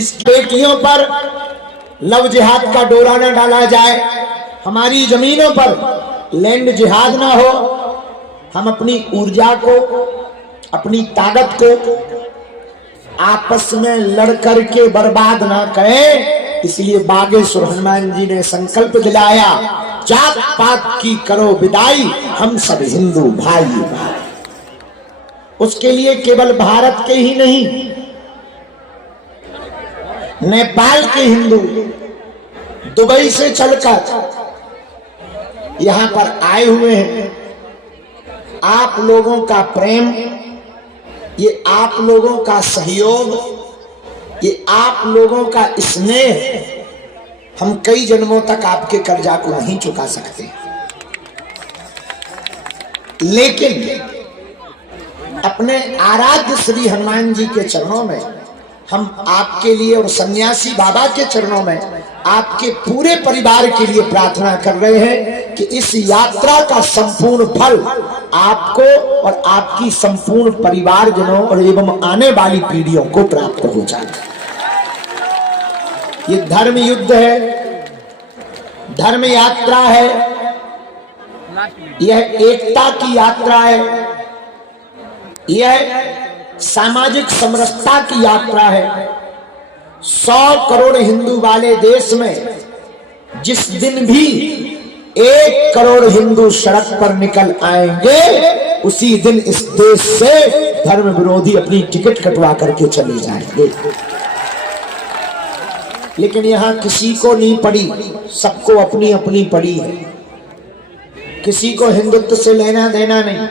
इस बेटियों पर लव जिहाद का डोरा न डाला जाए, हमारी जमीनों पर लैंड जिहाद ना हो, हम अपनी ऊर्जा को, अपनी ताकत को आपस में लड़ करके बर्बाद ना करें। इसलिए बागेश्वर हनुमान जी ने संकल्प दिलाया, जात पात की करो विदाई, हम सब हिंदू भाई भाई। उसके लिए केवल भारत के ही नहीं, नेपाल के हिंदू दुबई से चलकर यहां पर आए हुए हैं। आप लोगों का प्रेम, ये आप लोगों का सहयोग, ये आप लोगों का स्नेह, हम कई जन्मों तक आपके कर्जा को नहीं चुका सकते, लेकिन अपने आराध्य श्री हनुमान जी के चरणों में हम आपके लिए और सन्यासी बाबा के चरणों में आपके पूरे परिवार के लिए प्रार्थना कर रहे हैं कि इस यात्रा का संपूर्ण फल आपको और आपकी संपूर्ण परिवारजनों और एवं आने वाली पीढ़ियों को प्राप्त हो जाए। ये धर्म युद्ध है, धर्म यात्रा है, यह एकता की यात्रा है, यह सामाजिक समरसता की यात्रा है। 100 करोड़ हिंदू वाले देश में जिस दिन भी 1 करोड़ हिंदू सड़क पर निकल आएंगे, उसी दिन इस देश से धर्म विरोधी अपनी टिकट कटवा करके चले जाएंगे। लेकिन यहां किसी को नहीं पड़ी, सबको अपनी अपनी पड़ी है। किसी को हिंदुत्व से लेना देना नहीं,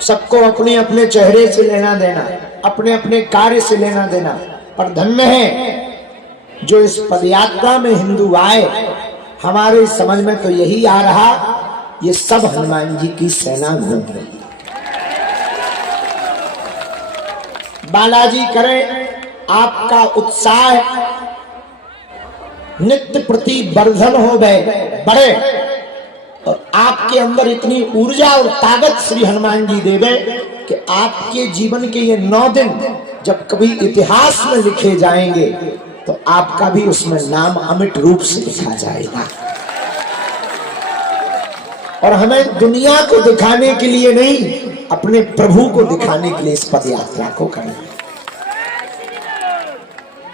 सबको अपने अपने चेहरे से लेना देना, अपने अपने कार्य से लेना देना। पर धन्य है जो इस पदयात्रा में हिंदू आए। हमारे समझ में तो यही आ रहा, ये सब हनुमान जी की सेना घूम रही। बालाजी करें आपका उत्साह नित्य प्रति वर्धन हो गए बढ़े, और आपके अंदर इतनी ऊर्जा और ताकत श्री हनुमान जी देवे कि आपके जीवन के ये 9 दिन जब कभी इतिहास में लिखे जाएंगे तो आपका भी उसमें नाम अमिट रूप से लिखा जाएगा। और हमें दुनिया को दिखाने के लिए नहीं, अपने प्रभु को दिखाने के लिए इस पद यात्रा को करना।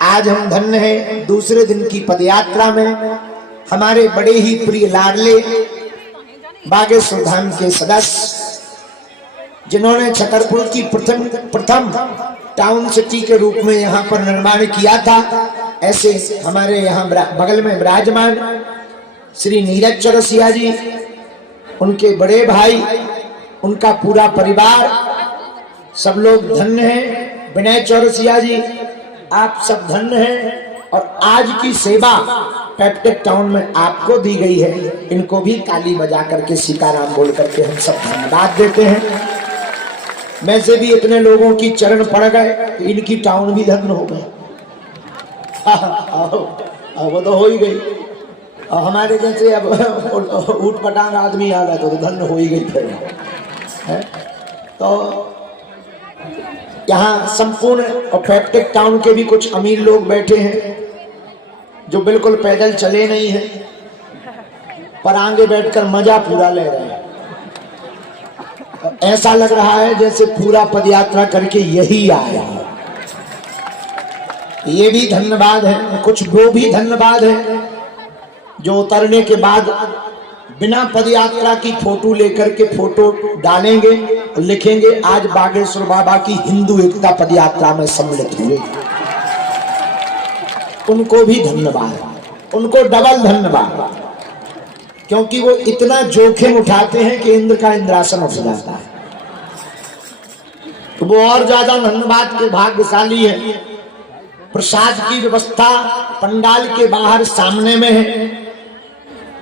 आज हम धन्य हैं, दूसरे दिन की पदयात्रा में हमारे बड़े ही प्रिय लाडले बागेश्वर धाम के सदस्य, जिन्होंने छतरपुर की प्रथम टाउन सिटी के रूप में यहाँ पर निर्माण किया था, ऐसे हमारे यहाँ बगल में विराजमान श्री नीरज चौरसिया जी, उनके बड़े भाई, उनका पूरा परिवार, सब लोग धन्य हैं। विनय चौरसिया जी, आप सब धन्य हैं। और आज की सेवा पेप्टेक टाउन में आपको दी गई है, इनको भी ताली बजा करके सीताराम बोल करके हम सब धन्यवाद देते हैं। मैं से भी इतने लोगों की चरण पड़ गए, इनकी टाउन भी धन्य हो गई। वो तो हो ही गई। और हमारे जैसे अब ऊट पटांग आदमी आ गए तो धन्य हो ही गई फिर है। तो यहाँ संपूर्ण और पेप्टेक टाउन के भी कुछ अमीर लोग बैठे हैं जो बिल्कुल पैदल चले नहीं हैं, पर आगे बैठकर मजा पूरा ले रहे हैं। ऐसा लग रहा है जैसे पूरा पदयात्रा करके यही आया। ये भी धन्यवाद है। कुछ वो भी धन्यवाद है जो उतरने के बाद बिना पदयात्रा की फोटो लेकर के फोटो डालेंगे और लिखेंगे आज बागेश्वर बाबा की हिंदू एकता पदयात्रा में सम्मिलित हुए। उनको भी धन्यवाद, उनको डबल धन्यवाद, क्योंकि वो इतना जोखिम उठाते हैं कि इंद्र का इंद्रासन उठ जाता है। तो वो और ज्यादा धन्यवाद के भाग्यशाली है। प्रसाद की व्यवस्था पंडाल के बाहर सामने में है,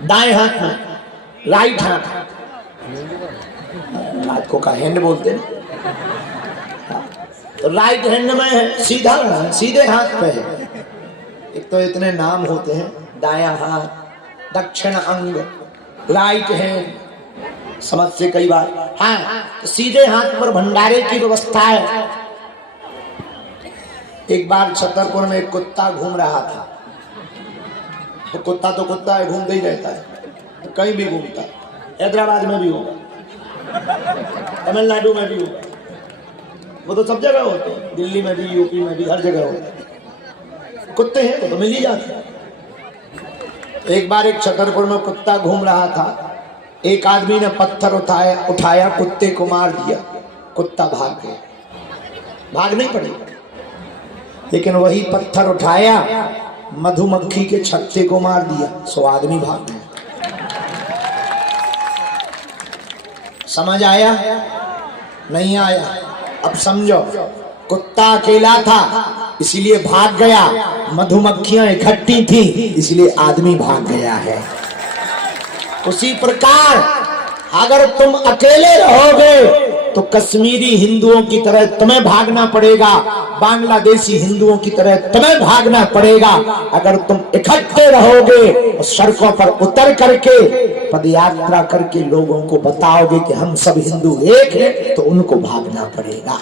दाएं हाथ में, राइट हाथ, हाथ को का हैंड बोलते हैं, तो राइट हैंड में है, सीधा सीधे हाथ पे है। एक तो इतने नाम होते हैं, दायां हाथ, दक्षिण अंग, राइट हैंड, समझ से कई बार। हाँ, तो सीधे हाथ पर भंडारे की व्यवस्था है। एक बार छतरपुर में एक कुत्ता घूम रहा था। तो कुत्ता है, घूमते ही रहता है, कहीं भी घूमता है। हैदराबाद में भी होगा, तमिलनाडु में भी होगा, वो तो सब जगह होते हैं, दिल्ली में भी, यूपी में भी, हर जगह होते हैं। कुत्ते हैं तो मिल ही जाते हैं। एक बार एक छतरपुर में कुत्ता घूम रहा था। एक आदमी ने पत्थर उठाया, कुत्ते को मार दिया, कुत्ता भाग गया। भाग नहीं पड़े, लेकिन वही पत्थर उठाया, मधुमक्खी के छत्ते को मार दिया, सो आदमी भाग गया। समझ आया? नहीं आया? अब समझो, कुत्ता अकेला था इसलिए भाग गया, मधुमक्खियां इकट्ठी थी इसलिए आदमी भाग गया है। उसी प्रकार अगर तुम अकेले रहोगे तो कश्मीरी हिंदुओं की तरह तुम्हें भागना पड़ेगा, बांग्लादेशी हिंदुओं की तरह तुम्हें भागना पड़ेगा। अगर तुम इकट्ठे रहोगे और सड़कों पर उतर करके पदयात्रा करके लोगों को बताओगे कि हम सब हिंदू एक हैं, तो उनको भागना पड़ेगा।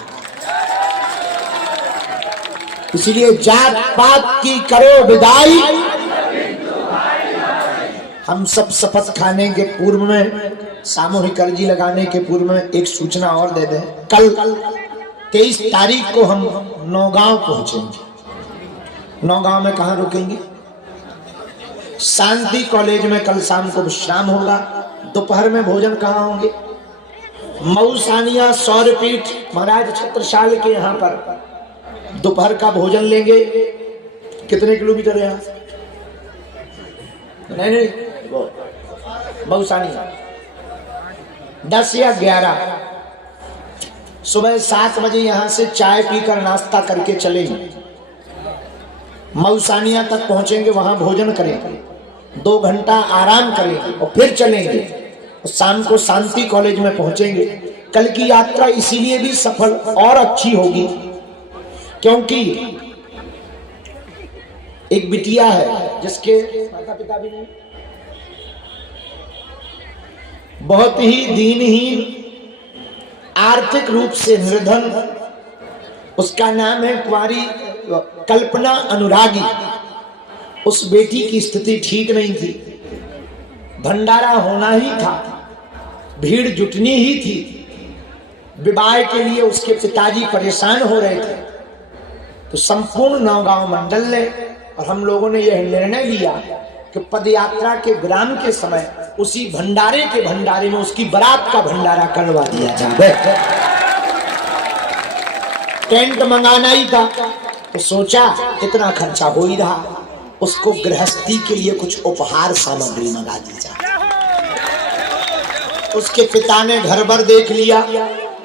इसलिए जात पात की करो विदाई। हम सब शपथ खाने के पूर्व में, सामूहिक अर्जी लगाने के पूर्व में एक सूचना और दे दें। कल 23 तारीख को हम नौगांव पहुंचेंगे। नौगांव में कहां रुकेंगे? शांति कॉलेज में कल शाम को विश्राम होगा। दोपहर में भोजन कहां होंगे? मऊसानिया सौरपीठ महाराज छत्रसाल के यहाँ पर दोपहर का भोजन लेंगे। कितने किलोमीटर है यहाँ से? नहीं, मऊसानिया 10 या 11। सुबह 7 बजे यहां से चाय पीकर नाश्ता करके चलेंगे। मऊसानिया तक पहुंचेंगे, वहां भोजन करेंगे, 2 घंटा आराम करेंगे और फिर चलेंगे। और शाम को शांति कॉलेज में पहुंचेंगे। कल की यात्रा इसीलिए भी सफल और अच्छी होगी क्योंकि एक बिटिया है जिसके माता पिता भी नहीं, बहुत ही दीनहीन, आर्थिक रूप से निर्धन, उसका नाम है कुमारी कल्पना अनुरागी। उस बेटी की स्थिति ठीक नहीं थी, भंडारा होना ही था, भीड़ जुटनी ही थी, विवाह के लिए उसके पिताजी परेशान हो रहे थे। तो संपूर्ण नौगांव मंडल ने और हम लोगों ने यह निर्णय लिया कि पदयात्रा के विराम के समय उसी भंडारे के भंडारे में उसकी बारात का भंडारा करवा दिया जाए। टेंट मंगाना ही था तो सोचा इतना खर्चा हो ही रहा, उसको गृहस्थी के लिए कुछ उपहार सामग्री मंगा दी जाए। उसके पिता ने घर भर देख लिया।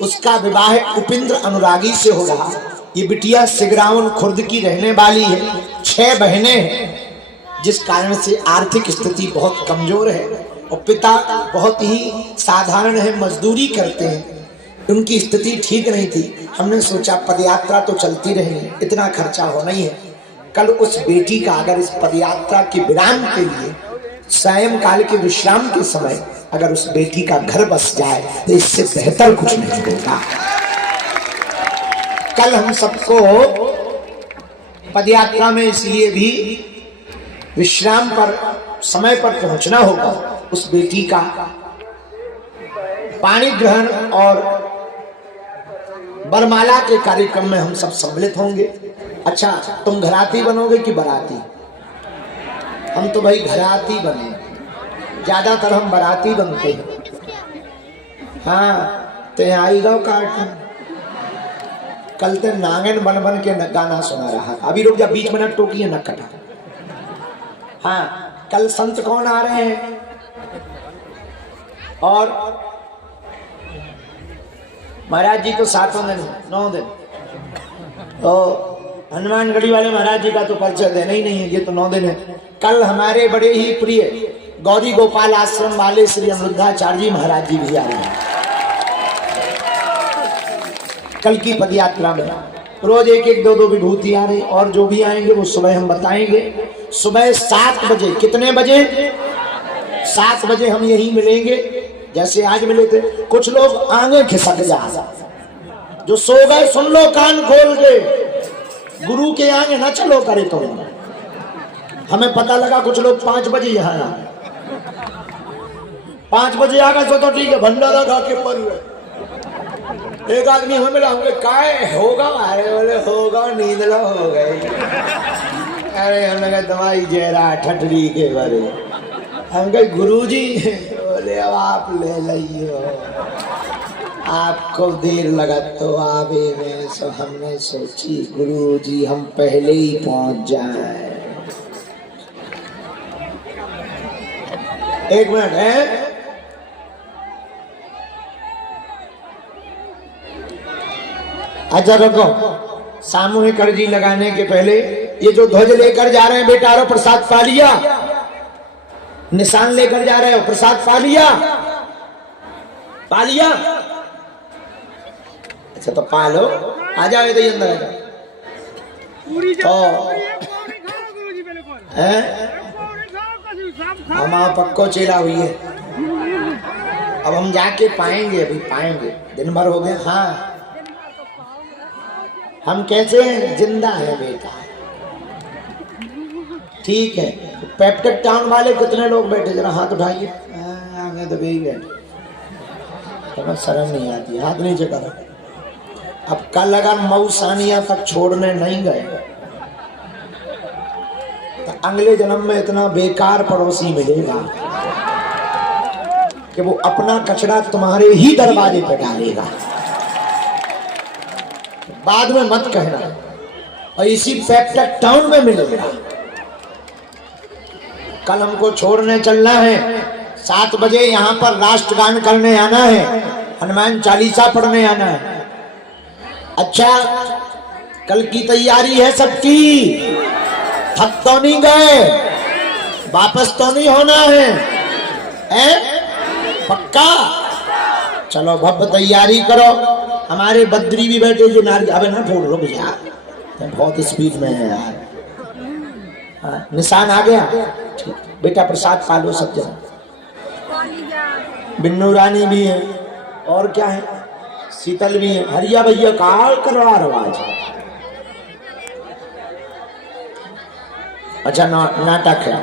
उसका विवाह उपेंद्र अनुरागी से हो रहा। ये बिटिया सिगरावन खुर्द की रहने वाली है। 6 बहनें हैं, जिस कारण से आर्थिक स्थिति बहुत कमजोर है और पिता बहुत ही साधारण है, मजदूरी करते हैं। उनकी स्थिति ठीक नहीं थी। हमने सोचा पदयात्रा तो चलती रहेगी, इतना खर्चा होना ही है। कल उस बेटी का अगर इस पदयात्रा के विराम के लिए सायंकाल के विश्राम के समय अगर उस बेटी का घर बस जाए तो इससे बेहतर कुछ नहीं होगा। कल हम सबको पदयात्रा में इसलिए भी विश्राम पर समय पर पहुंचना होगा। उस बेटी का पाणी ग्रहण और बरमाला के कार्यक्रम में हम सब सम्मिलित होंगे। अच्छा, तुम घराती बनोगे कि बराती? हम तो भाई घराती बने, ज्यादातर हम बराती बनते हैं। हाँ, ते आई गाँव काट कल ते नांगन बन बन के गाना सुना रहा। अभी रुक जा, बीच में न टोकी न कटा। हाँ, कल संत कौन आ रहे हैं? और महाराज जी तो 7 दिन 9 दिन, तो हनुमानगढ़ी वाले महाराज जी का तो परिचय देना ही नहीं है, ये तो 9 दिन है। कल हमारे बड़े ही प्रिय गौरी गोपाल आश्रम वाले श्री अमृताचार्य जी महाराज जी भी आ रहे हैं कल की पदयात्रा में। रोज 1-1, 2-2 विभूति आ रही, और जो भी आएंगे वो सुबह हम बताएंगे। सुबह 7 बजे, कितने बजे? 7 बजे हम यही मिलेंगे जैसे आज मिले थे। कुछ लोग आगे खिसक जा, जो सो गए सुन लो कान खोल के, गुरु के आगे ना चलो करे तो। हमें पता लगा कुछ लोग 5 बजे यहाँ आए, 5 बजे आ गए तो ठीक है, भंडारा खा के पर गए। एक आदमी हमें मिला, हमने काय होगा, अरे बोले होगा, नींद लो हो गई। अरे हमने कहा दवाई जहरा ठठरी के बारे। हम कहे गुरुजी, बोले अब आप ले लियो, आपको देर लगा तो आवे में। सो हमने सोची गुरुजी हम पहले ही पहुंच जाए। एक मिनट है, अच्छा रखो। सामूहिक अर्जी लगाने के पहले ये जो ध्वज लेकर जा रहे हैं बेटा, और प्रसाद पा लिया, निशान लेकर जा रहे हो, प्रसाद पा लिया, पा लिया। अच्छा तो पा लो, आ जाओ इधर अंदर आ जाओ। हम पक्को चेला हुई है, अब हम जाके पाएंगे, अभी पाएंगे, दिन भर हो गए। हाँ हम कैसे हैं, जिंदा है बेटा। ठीक है, पेप्टेक टाउन वाले कितने लोग बैठे, जरा हाथ उठाइए। आगे तो भी बैठे, तो शर्म नहीं आती, हाथ नीचे करो। अब कल अगर मऊसानिया तक छोड़ने नहीं गए तो अगले जन्म में इतना बेकार पड़ोसी मिलेगा कि वो अपना कचरा तुम्हारे ही दरवाजे पे डालेगा। बाद में मत कहना, और इसी पेप्टेक टाउन में मिलेगा। कल हमको छोड़ने चलना है, 7 बजे यहाँ पर राष्ट्रगान करने आना है, हनुमान चालीसा पढ़ने आना है। अच्छा कल की तैयारी है सबकी, थक तो नहीं गए, वापस तो नहीं होना है? पक्का? चलो भव्य तैयारी करो। हमारे बद्री भी बैठे जो नारी, अबे ना छोड़, रुक जा, बहुत स्पीड में है यार। निशान आ गया, ठीक बेटा, प्रसाद पा लो सब जन। बिन्नू रानी भी है, और क्या है, शीतल भी है, हरिया भैया काल करवा रवाज। अच्छा नाटक है।